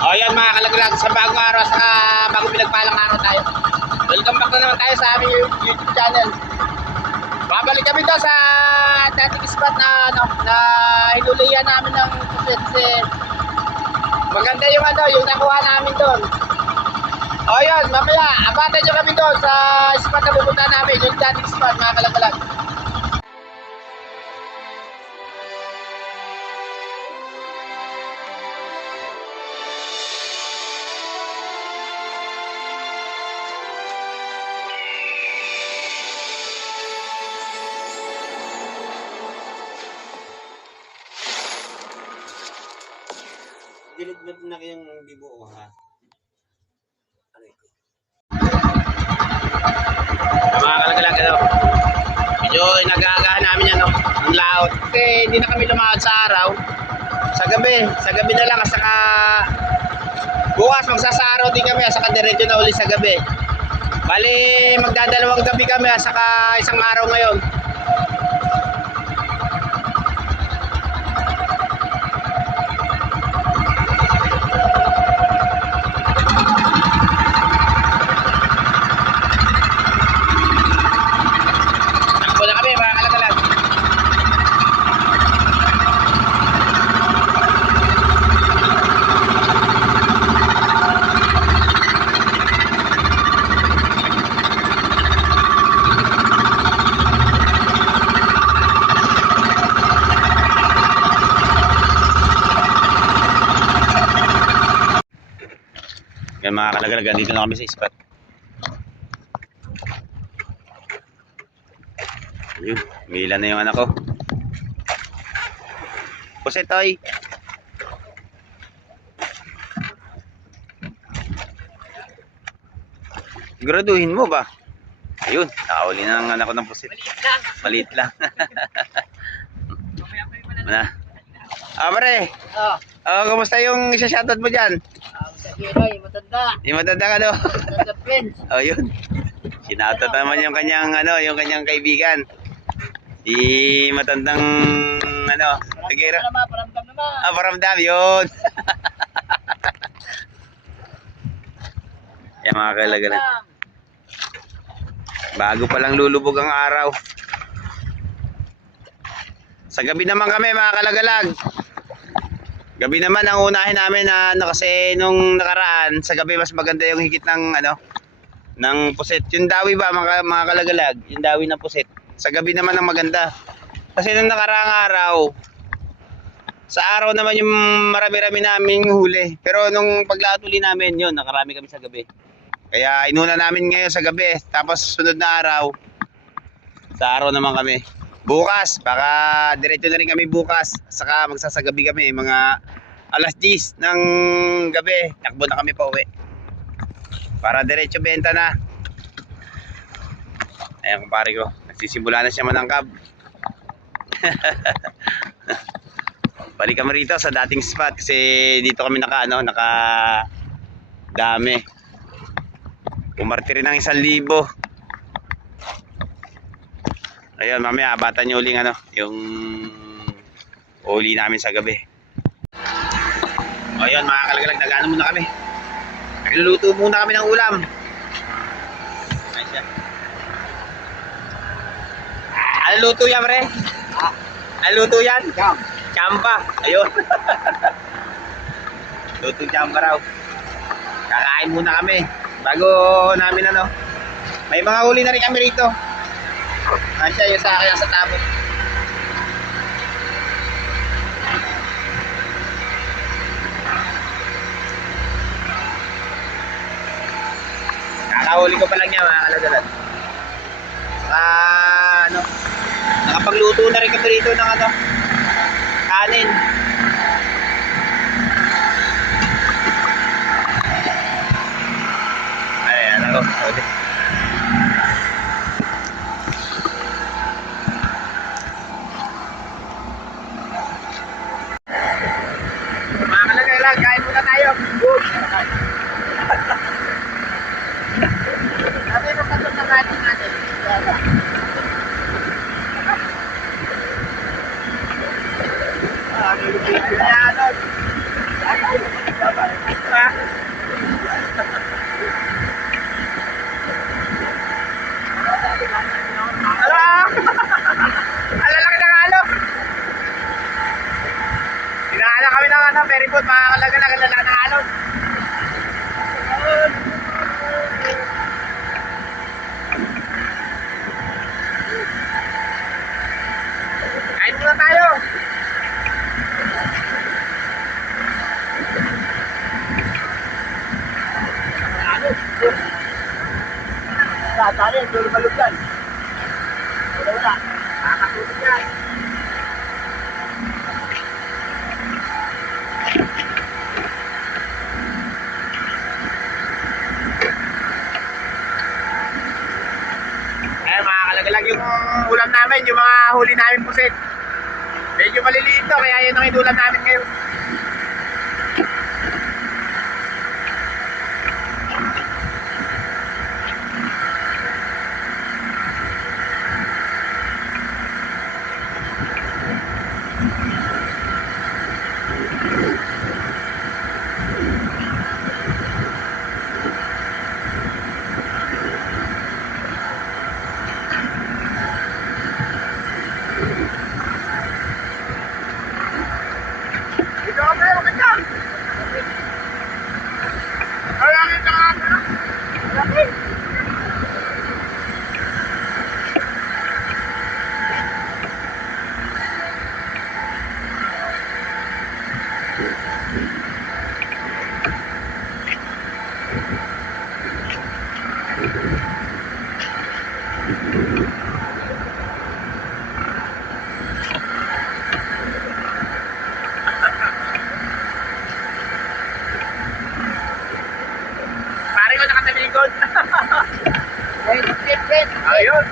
O yan mga kalaglag, sa bagong araw, sa bagong pinagpalang araw tayo. Welcome back na naman tayo sa aming YouTube channel. Babalik kami to sa dating spot na, na hinulihan namin ng pusit. Maganda yung yung nakuha namin doon. O yun, mamaya, abatan nyo kami doon sa spot na pupunta namin, yung dating spot mga kalaglag. Dilid mo na kayong bibuo ha. Mga kalagalag medyo nag-aagahan namin yan ang laot. Kasi hindi na kami lumahad sa araw. Sa gabi na lang. Saka bukas magsasaraw din kami. Saka diretso na uli sa gabi. Bali magdadalawang gabi kami. Saka isang araw ngayon. Yan mga kalagalagan, dito na kami sa spot. Ayun, mila na yung anak ko. Pusetoy. Siguraduhin mo ba? Ayun, nakauli na ang anak ko ng pusit. Maliit lang. Mana? Pare. Kumusta yung isa-shoutout mo dyan? Yung matanda. Yung matanda ka no? Matanda friends. Oh, yun. Sinautot naman yung kanyang yung kanyang kaibigan. Si matandang Tagero. Paramdam naman. Paramdam yun. Yan mga kalagalan. Bago pa lang lulubog ang araw. Sa gabi naman kami mga kalagalag. Gabi naman ang unahin namin na kasi nung nakaraan sa gabi mas maganda yung higit ng ng pusit. Yung dawi ba mga kalagalag, yung dawi ng pusit. Sa gabi naman ang maganda. Kasi nung nakaraang araw, sa araw naman yung marami-rami naming huli. Pero nung paglaot uli namin, yun, nakarami kami sa gabi. Kaya inuna namin ngayon sa gabi. Tapos sunod na araw, sa araw naman kami. Bukas, baka diretso na rin kami bukas. Saka magsasagabi kami, mga alas 10 ng gabi. Takbo na kami pa uwi. Para diretso benta na. Ayan kumpare ko, nagsisimula na siya manangkab. Balik kami rito sa dating spot kasi dito kami naka dami. Umarte rin ng 1,000. Ayun, mamaya abatan nyo uling yung uli namin sa gabi. Ayun mga kalagalag, nag-ano muna kami. Nagluluto muna kami ng ulam. Ayun siya. Ano luto yan, pre? Ano luto yan? Champa. Ayun. Lutong champa raw. Kakain muna kami. Bago namin may mga huli na rin kami rito. Asya yung sa akin sa tabo. Kakahuli ko pa lang niya mga kalagalan. Nakapagluto na rin kami rito ng kanin. Ayan ako. Okay. Kain muna tayo. Sabi nung katong nakain natin. mga kalagalag, lala ng alon. Kain muna tayo. Tari, hindi malugyan. Wala. Nakakatulog yan. Ayun mga kalagalag yung ulam namin, yung mga huli namin pusit. Medyo maliliit to, kaya yun ang inulam namin ngayon. Dito ka tayo, kanya! Alangin ka nga! Alangin! Pare ko nakatalikod. Wait. Ayun.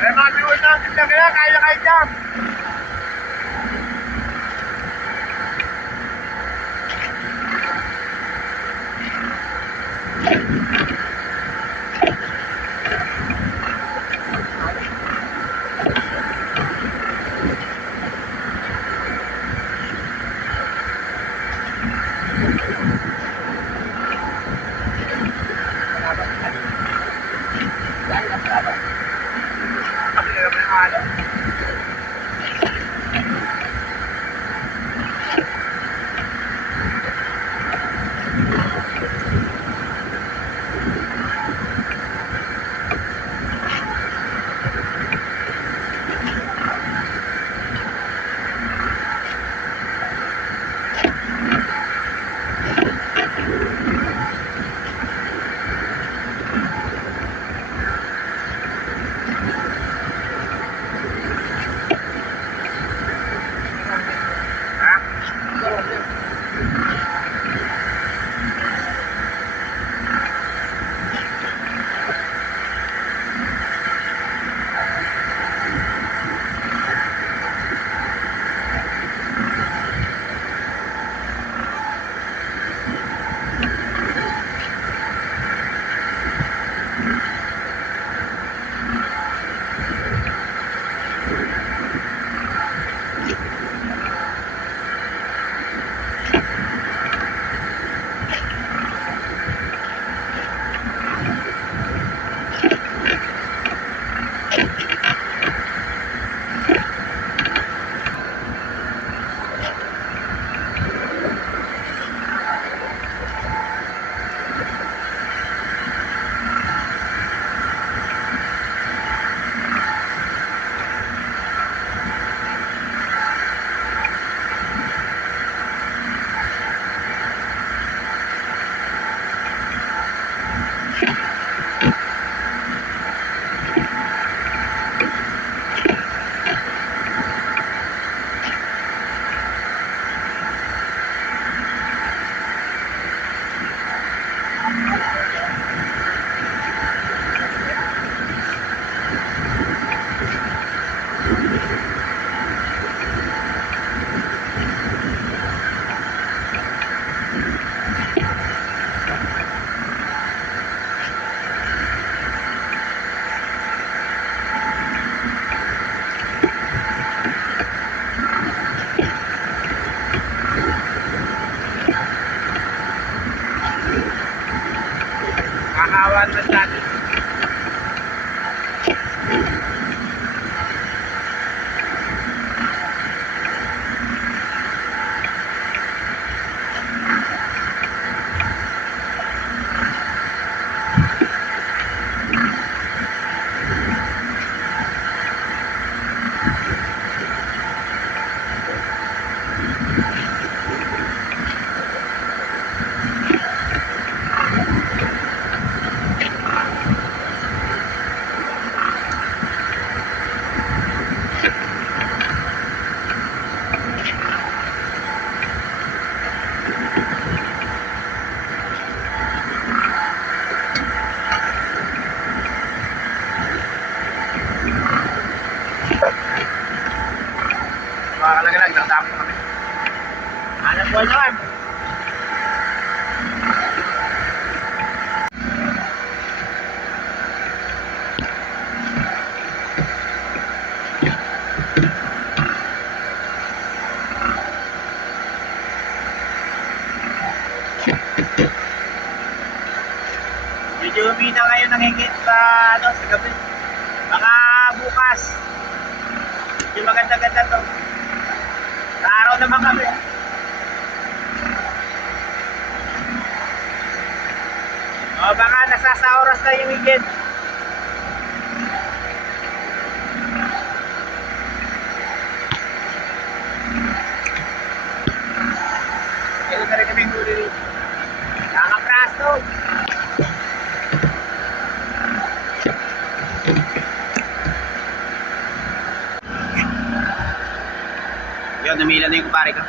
Eh mga viewers natin na kaya, kaya kayo dyan. Kasi alam mo yung ano. kawawa naman dati. Mga kalagalag, nakatapos kami. Hanap buhay naman. Medyo humina ngayon ng higit sa gabi. Baka bukas. Medyo maganda-ganda to. Sa araw naman kami. O baka nasasa oras na yung higit. Ito na rin kami huli rin. Nakapraso. Yun, namila na yung kupare ko.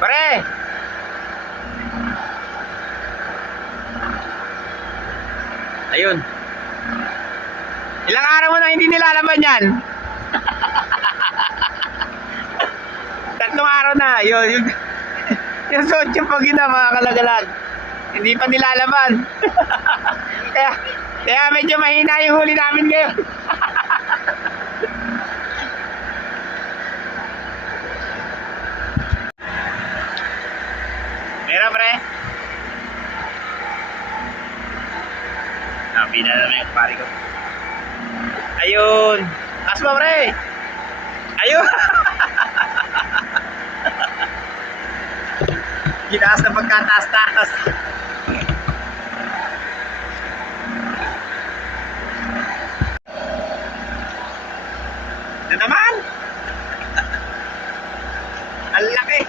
Pare! Ayun. Ilang araw mo na hindi nilalaban yan? Tatlong araw na. Yun, yung suot yung pagina mga kalagalag. Hindi pa nilalaban. kaya medyo mahina yung huli namin ngayon. Meron pre? Pina na naman yung pari ko. Ayun! Taas mo pre! Ayun! Ginaas na pagkataas-taas. Na naman! Ang laki!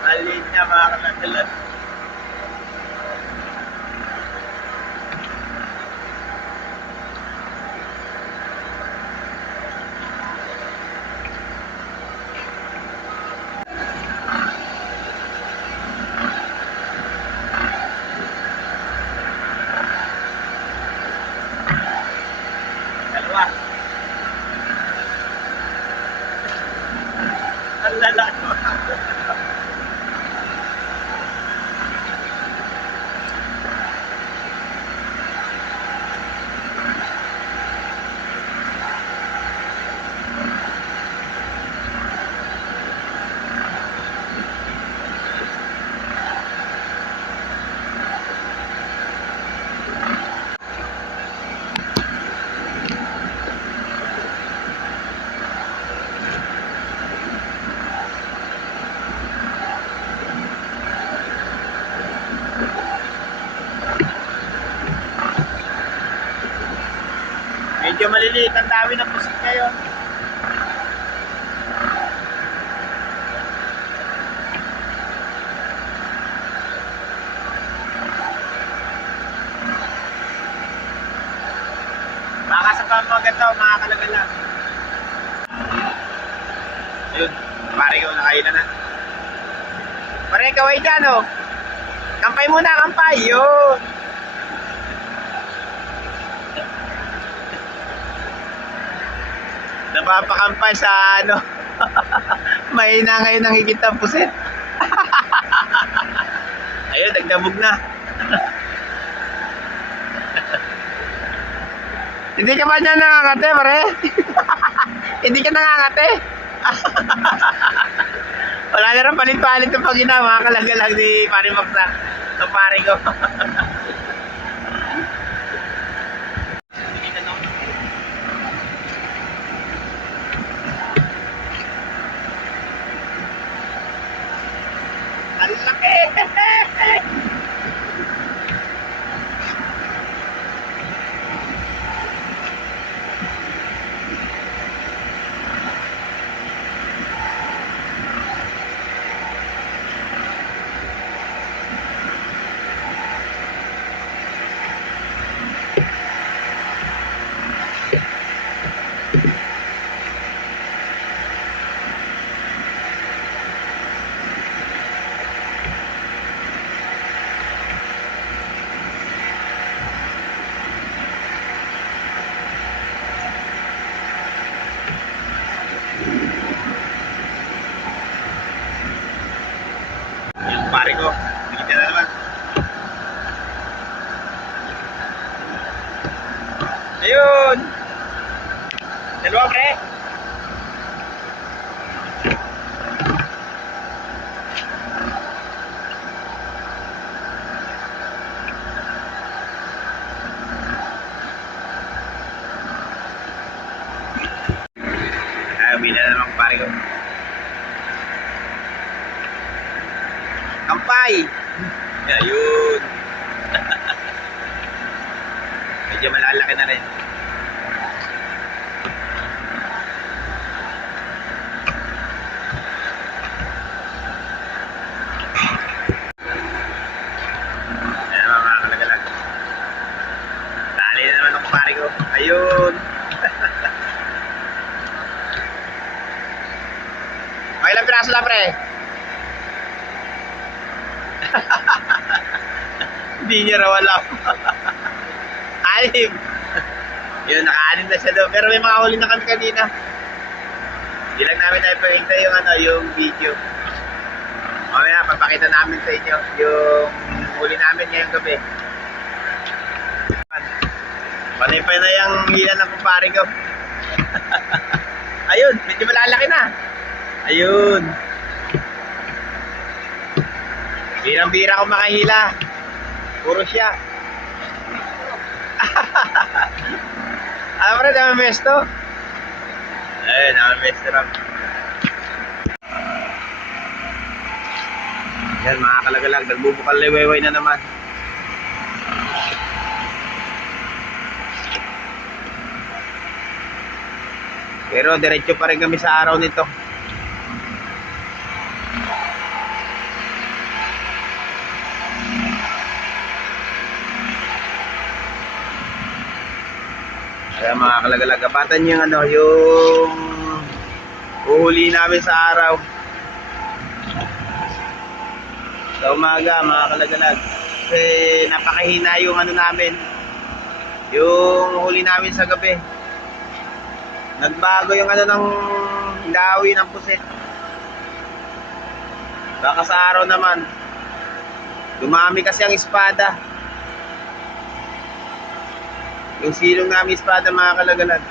Maliit niya mga kalagalag. Dalawa. Ang lalaki. maliliit. Ang dami ng pusit ngayon. Baka sa pamagat daw, makakalagal lang. Ayun, pare ko, nakailan na. Pare, kaway dyan, oh. Kampay muna, kampay. Yun. Napapakampay sa ano. Mahina ngayon ang higit ang pusit. Ayun, nagdabog na. Hindi ka ba niya nangangate, pare? Hindi ka nangangate? Wala na rin palit-palit ng pag-ina, mga kalagalag ni Pare Maksa. Ito pare ko. Ang laki! Yung pare ko, nakita na naman. Ayun! Dalawa, pre! Ay, umina na naman pare ko. Kampay! Ayun! Medyo malalaki na rin. Ayan naman mga kalagalag. Dali na naman ang pare ko. Ayun! Okay lang piraso lang, pre. Hindi niya raw alam. Anim. Yun, naka-anim na siya doon. Pero may mga huli na kami kanina. Hindi lang namin na-ipakita yung, yung video. Mamaya, papakita namin sa inyo yung huli namin ngayong gabi. Panay-panay na yung hila ng kumpare ko. Ayun, medyo malalaki na. Ayun. Birang-bira ko makahila. Puro siya. Alam mo rin, dami mesto. Ayun, dami mesto rin. Yan, mga kalagalag. Nagbubukal liwayway na naman. Pero diretso pa rin kami sa araw nito. Kaya mga kalagalag, abatan yung yung uhuli namin sa araw. Sa umaga mga kalagalag. Kasi napakahina yung namin. Yung huli namin sa gabi. Nagbago yung ng dawi ng pusit. Baka sa araw naman. Dumami kasi ang espada. Yung silong namin espada mga kalagalag.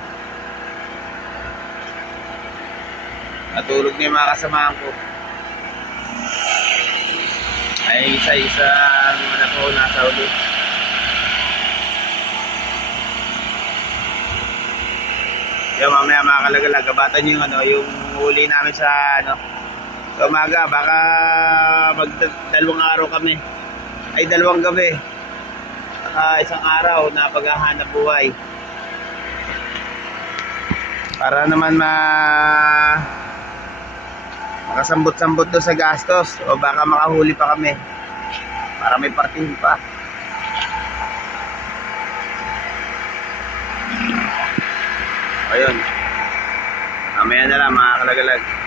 Natulog na yung mga kasamahan ko. Ay isa-isa na po nasa ulit. Yung mamaya mga kalagalag, abatan nyo yung yung huli namin sa sa umaga. Baka dalawang araw kami. Ay dalawang gabi. Isang araw na paghahanap buhay. Para naman makasambot-sambot doon sa gastos o baka makahuli pa kami para may partihin pa. Ayun. Mamaya na lang mga kalagalag.